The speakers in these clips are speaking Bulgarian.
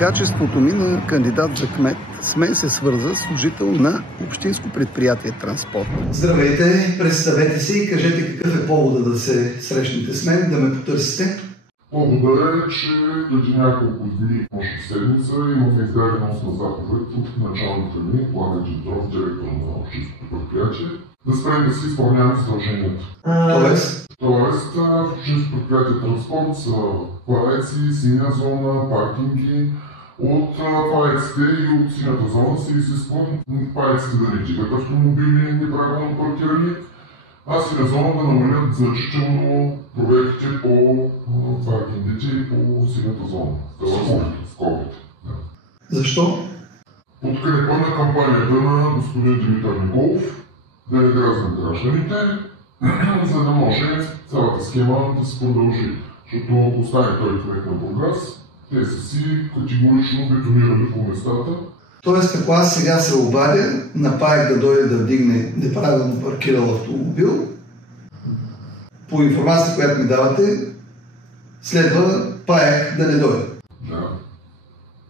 качеството ми на кандидат за кмет с мен се свърза служител на Общинско предприятие Транспорт. Здравейте, представете се и кажете какъв е повода да се срещнете с мен, да ме потърсите. Повода е, че преди няколко дни, може седмица, имаме издадена устна заповед от началника ми, Пламен Димитров, директор на Общинското предприятие, да спрем да си изпълняваме задълженията. Тоест, в Общинското предприятие Транспорт са пареци, синя зона, паркинги. От пареците и от синята зона се изисква пареците да не дигат автомобили неправилно паркирани, а синя зона да намалят значително проверките по паркингите и по синята зона. Скобите. Защо? Подкрепа на кампанията на господин Димитър Николов да не дразнят гражданите, за да може цялата схема да се продължи. Защото остане той човек на Бургас, те са си категорично бетонирали по местата. Тоест, ако аз сега се обадя на ПАЕК да дойде да вдигне неправилно паркирал автомобил, по информация, която ми давате, следва ПАЕК да не дойде. Да.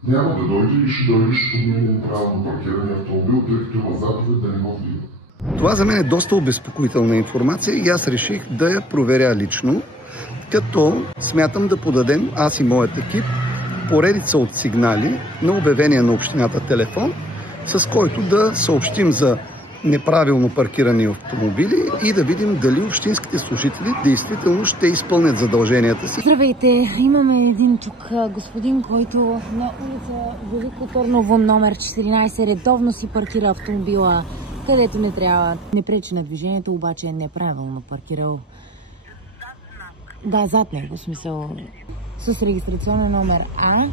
Няма да дойде или ще дойде, ще подмени неправилно паркирания автомобил, тъй като има заповед да не го вдига. Това за мен е доста обезпокоителна информация и аз реших да я проверя лично, като смятам да подадем, аз и моят екип, поредица от сигнали на обявения на общината телефон, с който да съобщим за неправилно паркирани автомобили и да видим дали общинските служители действително ще изпълнят задълженията си. Здравейте, имаме един тук господин, който на улица Велико Търново номер 14 редовно си паркира автомобила, където не трябва. Не пречи на движението, обаче е неправилно паркирал. Да, зад него, в смисъл, с регистрационен номер А.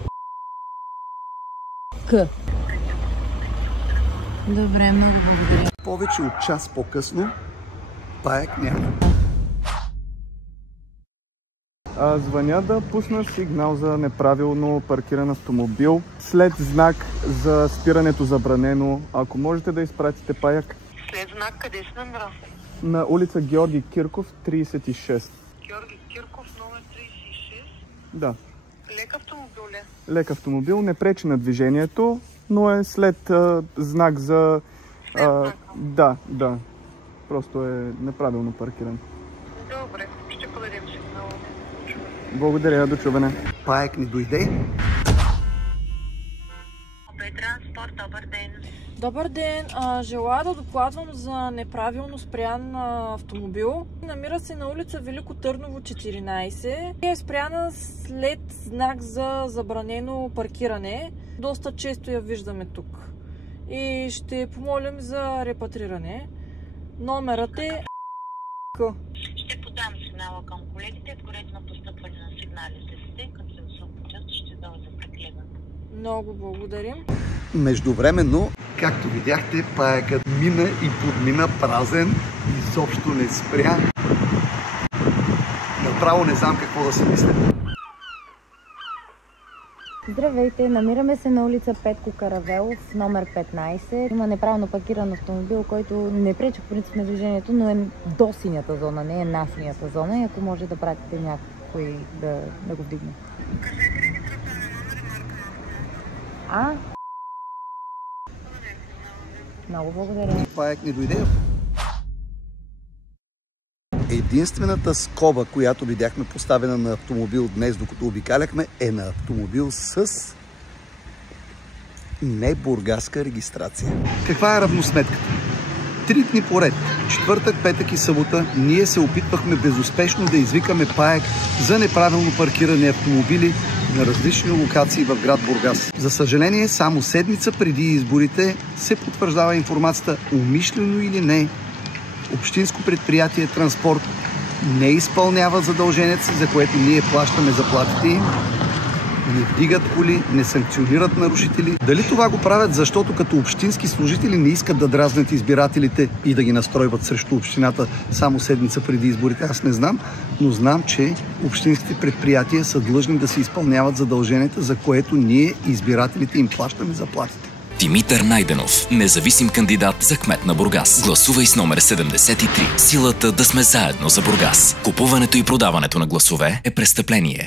К. Добре, много благодаря. Повече от час по-късно ПАЕК няма. Звъня да пусна сигнал за неправилно паркиран автомобил след знак за спирането забранено. Ако можете да изпратите ПАЕК. След знак къде си номера? На улица Георги Кирков, 36. Георги Кирков, номер 36? Да. Лек автомобил ли? Лек автомобил, не пречи на движението, но е след знак за... Да. Просто е неправилно паркиран. Добре, ще подадем сигнала. Благодаря, до чуване. ПАЕК не дойде. Транспорт, добър ден. Добър ден, желая да докладвам за неправилно спрян автомобил. Намира се на улица Велико Търново 14. Е спряна след знак за забранено паркиране. Доста често я виждаме тук. И ще помолим за репатриране. Номерът е Ще подам сигнала към колегите, коректно постъпване на сигналите си, като се освободят, ще дава за прегледане. много благодарим. Междувременно, както видяхте, ПАЕКът мина и подмина празен, изобщо не спря. Направо не знам какво да си мисля. Здравейте, намираме се на улица Петко Каравелов, номер 15. Има неправилно паркиран автомобил, който не пречи в принцип на движението, но е до синята зона, не е на синята зона. И ако може да пратите някой да го вдигне. Много благодаря. ПАЕК не дойде. Единствената скоба, която видяхме поставена на автомобил днес, докато обикаляхме, е на автомобил с не бургаска регистрация. Каква е равносметката? 3 дни поред, четвъртък, петък и събота, ние се опитвахме безуспешно да извикаме ПАЕК за неправилно паркирани автомобили на различни локации в град Бургас. За съжаление, само седмица преди изборите се потвърждава информацията, умишлено или не, Общинско предприятие Транспорт не изпълнява задълженията си, за което ние плащаме заплатите им, не вдигат коли, не санкционират нарушители. Дали това го правят, защото като общински служители не искат да дразнят избирателите и да ги настройват срещу общината само седмица преди изборите, аз не знам, но знам, че общинските предприятия са длъжни да се изпълняват задълженията, за което ние, избирателите, им плащаме заплатите. Димитър Найденов, независим кандидат за кмет на Бургас. Гласувай с номер 73. Силата да сме заедно за Бургас. Купуването и продаването на гласове е престъпление.